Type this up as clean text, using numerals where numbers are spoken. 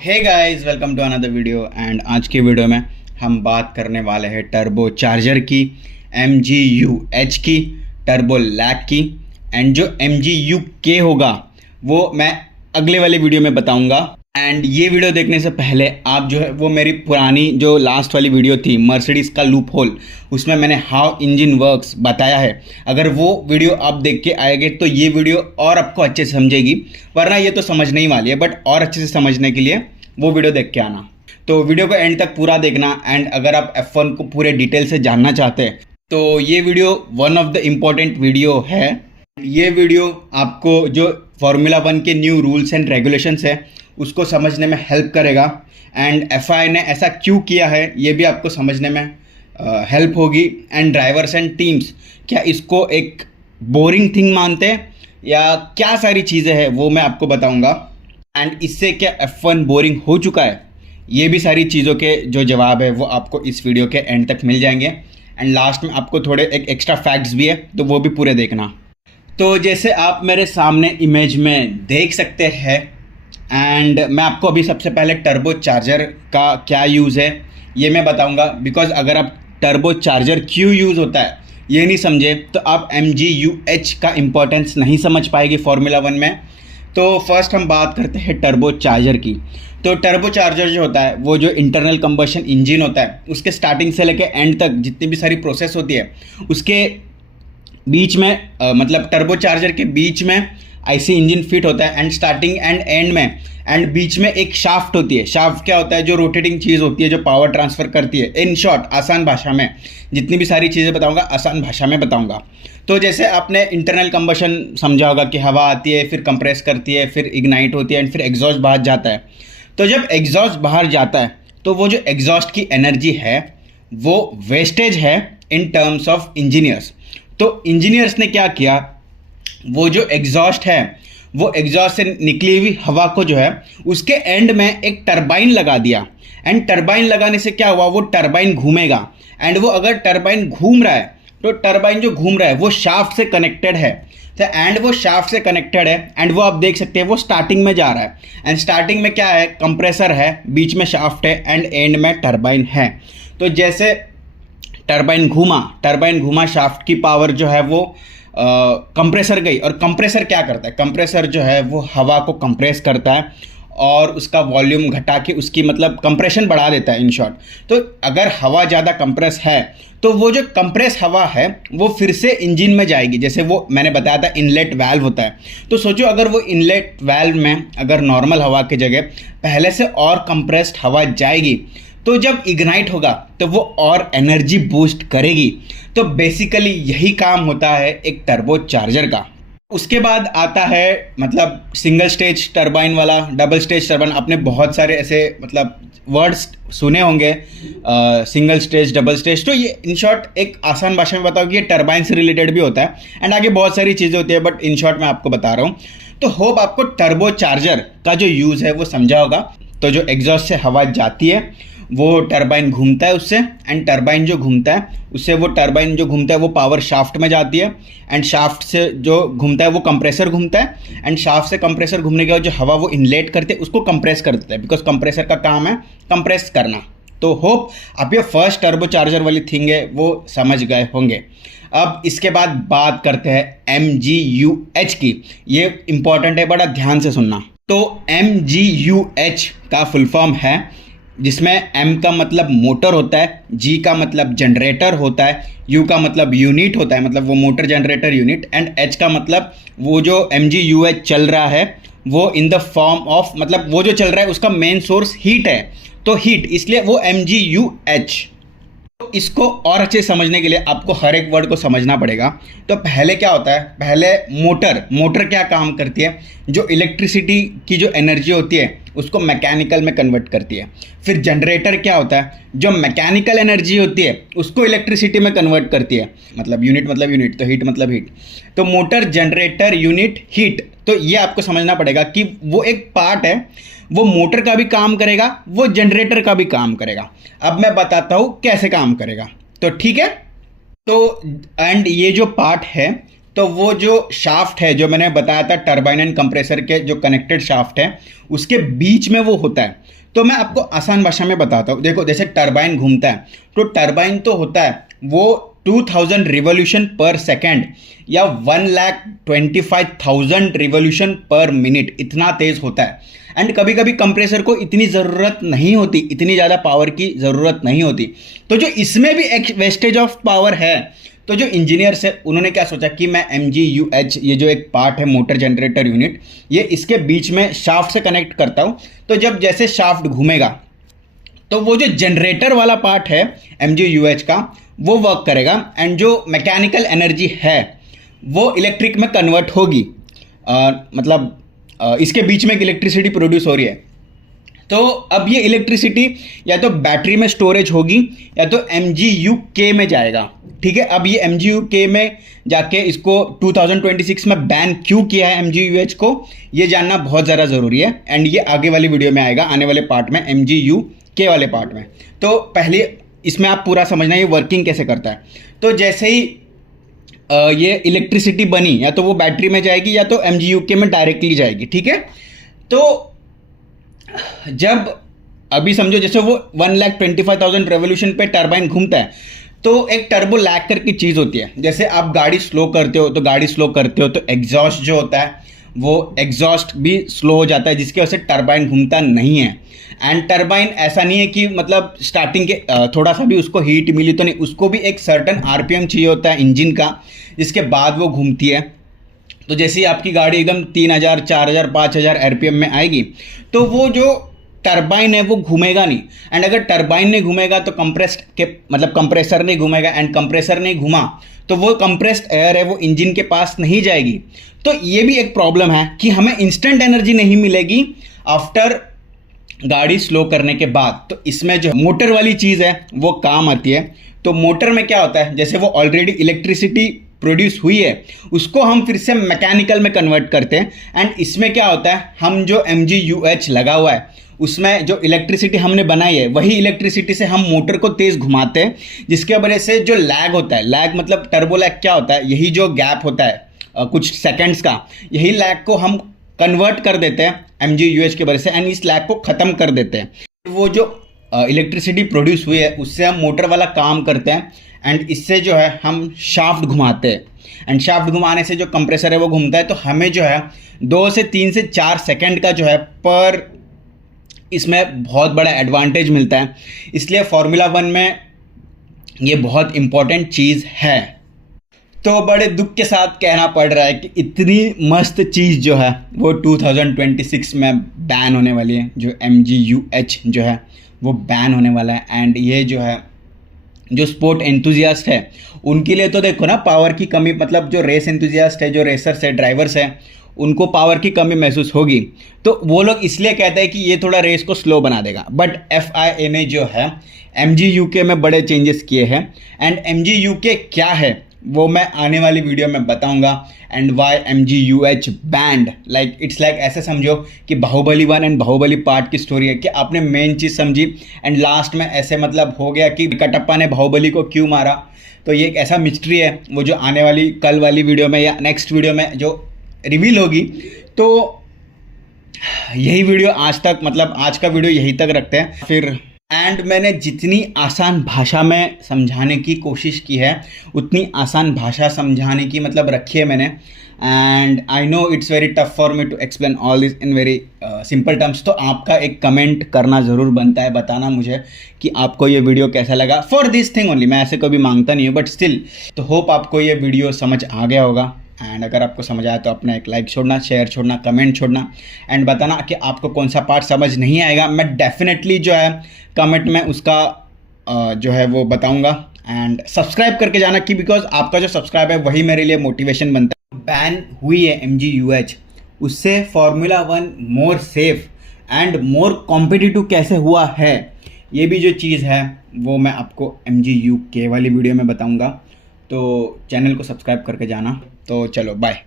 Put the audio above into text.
Hey guys, welcome to another video. And आज की video में हम बात करने वाले हैं टर्बो चार्जर की, MGU-H की, टर्बो लैग की। एंड जो MGU-K होगा वो मैं अगले वाले वीडियो में बताऊंगा। एंड ये वीडियो देखने से पहले आप जो है वो मेरी पुरानी जो लास्ट वाली वीडियो थी मर्सिडीज़ का लूप होल, उसमें मैंने हाउ इंजन वर्क्स बताया है। अगर वो वीडियो आप देख के आएंगे तो ये वीडियो और आपको अच्छे से समझेगी, वरना ये तो समझने ही वाली है, बट और अच्छे से समझने के लिए वो वीडियो देख के आना। तो वीडियो को एंड तक पूरा देखना। एंड अगर आप F1 को पूरे डिटेल से जानना चाहते हैं तो ये video one of the important video है। ये वीडियो आपको जो फार्मूला 1 के न्यू रूल्स एंड रेगुलेशंस है उसको समझने में हेल्प करेगा। एंड FIA ने ऐसा क्यों किया है ये भी आपको समझने में हेल्प होगी। एंड ड्राइवर्स एंड टीम्स क्या इसको एक बोरिंग थिंग मानते हैं या क्या सारी चीज़ें हैं वो मैं आपको बताऊंगा। एंड इससे क्या F1 बोरिंग हो चुका है, ये भी सारी चीज़ों के जो जवाब है वो आपको इस वीडियो के एंड तक मिल जाएंगे। एंड लास्ट में आपको थोड़े एक एक्स्ट्रा फैक्ट्स भी है तो वो भी पूरे देखना। तो जैसे आप मेरे सामने इमेज में देख सकते हैं, एंड मैं आपको अभी सबसे पहले टर्बो चार्जर का क्या यूज़ है ये मैं बताऊंगा। बिकॉज अगर आप टर्बो चार्जर क्यों यूज़ होता है ये नहीं समझे तो आप MGU-H का इम्पोर्टेंस नहीं समझ पाएगी फार्मूला 1 में। तो फर्स्ट हम बात करते हैं टर्बो चार्जर की। तो टर्बो चार्जर जो होता है वो जो इंटरनल कंबशन इंजन होता है उसके स्टार्टिंग से लेकर एंड तक जितनी भी सारी प्रोसेस होती है उसके बीच में मतलब टर्बो चार्जर के बीच में IC इंजन फिट होता है। एंड स्टार्टिंग एंड एंड में एंड बीच में एक शाफ्ट होती है। शाफ्ट क्या होता है? जो रोटेटिंग चीज़ होती है जो पावर ट्रांसफ़र करती है। इन शॉर्ट आसान भाषा में जितनी भी सारी चीज़ें बताऊंगा आसान भाषा में बताऊंगा। तो जैसे आपने इंटरनल कंबशन समझा होगा कि हवा आती है, फिर कंप्रेस करती है, फिर इग्नाइट होती है एंड फिर एग्जॉस्ट बाहर जाता है। तो जब एग्जॉस्ट बाहर जाता है तो वो जो एग्जॉस्ट की एनर्जी है वो वेस्टेज है इन टर्म्स ऑफ इंजीनियर्स। तो इंजीनियर्स ने क्या किया, वो जो एग्जॉस्ट है वो एग्जॉस्ट से निकली हुई हवा को जो है उसके एंड में एक टरबाइन लगा दिया। एंड टरबाइन लगाने से क्या हुआ, वो टरबाइन घूमेगा। एंड वो अगर टरबाइन घूम रहा है तो टरबाइन जो घूम रहा है वो शाफ्ट से कनेक्टेड है। तो एंड वो शाफ्ट से कनेक्टेड है एंड वो आप देख सकते हैं वो स्टार्टिंग में जा रहा है। एंड स्टार्टिंग में क्या है, कंप्रेसर है, बीच में शाफ्ट है एंड एंड में टरबाइन है। तो जैसे टरबाइन घूमा शाफ्ट की पावर जो है वो कंप्रेसर गई। और कंप्रेसर क्या करता है, कंप्रेसर जो है वो हवा को कंप्रेस करता है और उसका वॉल्यूम घटा के उसकी मतलब कंप्रेशन बढ़ा देता है इन शॉर्ट। तो अगर हवा ज़्यादा कंप्रेस है तो वो जो कंप्रेस हवा है वो फिर से इंजन में जाएगी। जैसे वो मैंने बताया था इनलेट वाल्व होता है। तो सोचो अगर वो इनलेट वाल्व में अगर नॉर्मल हवा की जगह पहले से और कंप्रेस्ड हवा जाएगी तो जब इग्नाइट होगा तो वो और एनर्जी बूस्ट करेगी। तो बेसिकली यही काम होता है एक टर्बो चार्जर का। उसके बाद आता है मतलब सिंगल स्टेज टरबाइन वाला, डबल स्टेज टरबाइन। आपने बहुत सारे ऐसे मतलब वर्ड्स सुने होंगे, सिंगल स्टेज, डबल स्टेज। तो ये इन शॉर्ट एक आसान भाषा में बताओ कि ये टरबाइन से रिलेटेड भी होता है एंड आगे बहुत सारी चीज़ें होती है, बट इन शॉर्ट मैं आपको बता रहा हूँ। तो होप आपको टर्बो चार्जर का जो यूज़ है वो समझा होगा। तो जो एग्जॉस्ट से हवा जाती है वो टरबाइन घूमता है उससे, एंड टरबाइन जो घूमता है उससे वो टरबाइन जो घूमता है वो पावर शाफ्ट में जाती है। एंड शाफ्ट से जो घूमता है वो कंप्रेसर घूमता है। एंड शाफ्ट से कंप्रेसर घूमने के बाद जो हवा वो इनलेट करते हैं उसको कंप्रेस कर देता है, बिकॉज कंप्रेसर का काम है कंप्रेस करना। तो होप आप ये फर्स्ट टर्बो चार्जर वाली थिंग है वो समझ गए होंगे। अब इसके बाद बात करते हैं MGU-H की। ये इंपॉर्टेंट है, बड़ा ध्यान से सुनना। तो MGU-H का फुल फॉर्म है जिसमें M का मतलब मोटर होता है, G का मतलब जनरेटर होता है, U का मतलब यूनिट होता है, मतलब वो motor generator unit, and H का मतलब वो जो MGU-H चल रहा है वो इन द फॉर्म ऑफ मतलब वो जो चल रहा है उसका मेन सोर्स हीट है। तो हीट, इसलिए वो MGU-H। तो इसको और अच्छे समझने के लिए आपको हर एक वर्ड को समझना पड़ेगा। तो पहले क्या होता है, पहले मोटर क्या काम करती है, जो इलेक्ट्रिसिटी की जो एनर्जी होती है उसको मैकेनिकल में कन्वर्ट करती है। फिर जनरेटर क्या होता है, जो मैकेनिकल एनर्जी होती है उसको इलेक्ट्रिसिटी में कन्वर्ट करती है। मतलब यूनिट तो हीट मतलब हीट। तो मोटर, जनरेटर, यूनिट, हीट। तो ये आपको समझना पड़ेगा कि वो एक पार्ट है, वो मोटर का भी काम करेगा, वो जनरेटर का भी काम करेगा। अब मैं बताता हूँ कैसे काम करेगा, तो ठीक है। तो एंड ये जो पार्ट है तो वो जो शाफ्ट है जो मैंने बताया था टरबाइन एंड कंप्रेसर के जो कनेक्टेड शाफ्ट है उसके बीच में वो होता है। तो मैं आपको आसान भाषा में बताता हूँ। देखो जैसे टरबाइन घूमता है तो टरबाइन तो होता है वो 2000 रिवॉल्यूशन पर सेकेंड या 1,25,000 रिवॉल्यूशन पर मिनट, इतना तेज होता है। एंड कभी कभी कंप्रेसर को इतनी ज़रूरत नहीं होती, इतनी ज़्यादा पावर की ज़रूरत नहीं होती। तो जो इसमें भी एक वेस्टेज ऑफ पावर है, तो जो इंजीनियर्स है उन्होंने क्या सोचा कि मैं MGU-H ये जो एक पार्ट है मोटर जनरेटर यूनिट, ये इसके बीच में शाफ्ट से कनेक्ट करता हूँ। तो जब जैसे शाफ्ट घूमेगा तो वो जो जनरेटर वाला पार्ट है MGU-H का वो वर्क करेगा एंड जो मैकेनिकल एनर्जी है वो इलेक्ट्रिक में कन्वर्ट होगी। इसके बीच में एक इलेक्ट्रिसिटी प्रोड्यूस हो रही है। तो अब ये इलेक्ट्रिसिटी या तो बैटरी में स्टोरेज होगी या तो MGU-K में जाएगा। ठीक है, अब ये MGU-K में जाके इसको 2026 में बैन क्यों किया है MGU-H को, ये जानना बहुत ज़्यादा ज़रूरी है। एंड ये आगे वाली वीडियो में आएगा, आने वाले पार्ट में, MGU-K वाले पार्ट में। तो पहले इसमें आप पूरा समझना ये वर्किंग कैसे करता है। तो जैसे ही ये इलेक्ट्रिसिटी बनी या तो वो बैटरी में जाएगी या तो MGU-K में डायरेक्टली जाएगी। ठीक है, तो जब अभी समझो जैसे वो 1,25,000 रेवोल्यूशन पे टरबाइन घूमता है तो एक टर्बो लैग करके चीज़ होती है। जैसे आप गाड़ी स्लो करते हो तो एग्जॉस्ट जो होता है वो एग्जॉस्ट भी स्लो हो जाता है, जिसकी वजह से टरबाइन घूमता नहीं है। एंड टरबाइन ऐसा नहीं है कि मतलब स्टार्टिंग के थोड़ा सा भी उसको हीट मिली तो नहीं, उसको भी एक सर्टन RPM चाहिए होता है इंजन का, जिसके बाद वो घूमती है। तो जैसे ही आपकी गाड़ी एकदम 3,000 4,000 5,000 RPM में आएगी तो वो जो टरबाइन है वो घूमेगा नहीं। एंड अगर टरबाइन नहीं घूमेगा तो कंप्रेसर नहीं घूमेगा, एंड कंप्रेसर नहीं घूमा तो वो कंप्रेस्ड एयर है वो इंजन के पास नहीं जाएगी। तो ये भी एक प्रॉब्लम है कि हमें इंस्टेंट एनर्जी नहीं मिलेगी आफ्टर गाड़ी स्लो करने के बाद। तो इसमें जो मोटर वाली चीज़ है वो काम आती है। तो मोटर में क्या होता है, जैसे वो ऑलरेडी इलेक्ट्रिसिटी प्रोड्यूस हुई है उसको हम फिर से मैकेनिकल में कन्वर्ट करते हैं। एंड इसमें क्या होता है, हम जो MGU-H लगा हुआ है उसमें जो इलेक्ट्रिसिटी हमने बनाई है वही इलेक्ट्रिसिटी से हम मोटर को तेज़ घुमाते हैं, जिसके वजह से जो लैग होता है, लैग मतलब टर्बो लैग क्या होता है, यही जो गैप होता है कुछ सेकेंड्स का, यही लैग को हम कन्वर्ट कर देते हैं MGU-H की वजह से एंड इस लैग को ख़त्म कर देते हैं। वो जो इलेक्ट्रिसिटी प्रोड्यूस हुई है उससे हम मोटर वाला काम करते हैं एंड इससे जो है हम शाफ्ट घुमाते हैं। एंड शाफ्ट घुमाने से जो कंप्रेसर है वो घूमता है। तो हमें जो है 2 से 3 से 4 सेकंड का जो है पर इसमें बहुत बड़ा एडवांटेज मिलता है। इसलिए फार्मूला 1 में ये बहुत इम्पॉर्टेंट चीज़ है। तो बड़े दुख के साथ कहना पड़ रहा है कि इतनी मस्त चीज़ जो है वो 2026 में बैन होने वाली है। जो MGU-H जो है वो बैन होने वाला है। एंड ये जो है जो स्पोर्ट एंथुजियास्ट है उनके लिए तो देखो ना, पावर की कमी, मतलब जो रेस एंथुजियास्ट है, जो रेसर्स है, ड्राइवर्स है, उनको पावर की कमी महसूस होगी। तो वो लोग इसलिए कहते हैं कि ये थोड़ा रेस को स्लो बना देगा। बट FIA ने जो है MGU-K में बड़े चेंजेस किए हैं। एंड MGU-K क्या है वो मैं आने वाली वीडियो में बताऊंगा। And why MGU-H band, like it's like ऐसे समझो कि बाहुबली 1 एंड बाहुबली पार्ट की स्टोरी है कि आपने मेन चीज़ समझी एंड लास्ट में ऐसे मतलब हो गया कि कटप्पा ने बाहुबली को क्यों मारा। तो ये एक ऐसा मिस्ट्री है वो जो आने वाली कल वाली वीडियो में या नेक्स्ट वीडियो में जो रिवील होगी। तो यही वीडियो आज तक, मतलब आज का वीडियो यहीं तक रखते हैं फिर। एंड मैंने जितनी आसान भाषा में समझाने की कोशिश की है उतनी आसान भाषा समझाने की मतलब रखी है मैंने। And I know it's very tough for me to explain all this in very simple terms. तो आपका एक कमेंट करना ज़रूर बनता है, बताना मुझे कि आपको ये वीडियो कैसा लगा। फॉर दिस थिंग ओनली, मैं ऐसे कभी मांगता नहीं हूँ, बट स्टिल तो होप आपको ये वीडियो समझ आ गया होगा। एंड अगर आपको समझ आया तो अपना एक लाइक छोड़ना, शेयर छोड़ना, कमेंट छोड़ना एंड बताना कि आपको कौन सा पार्ट समझ नहीं आएगा। मैं डेफिनेटली जो है कमेंट में उसका जो है वो बताऊंगा। एंड सब्सक्राइब करके जाना कि बिकॉज आपका जो सब्सक्राइब है वही मेरे लिए मोटिवेशन बनता है। बैन हुई है MGU-H, उससे formula 1 more safe and more competitive कैसे हुआ है, ये भी जो चीज़ है वो मैं आपको MGU-K वाली वीडियो में बताऊंगा। तो चैनल को सब्सक्राइब करके जाना। तो चलो बाय।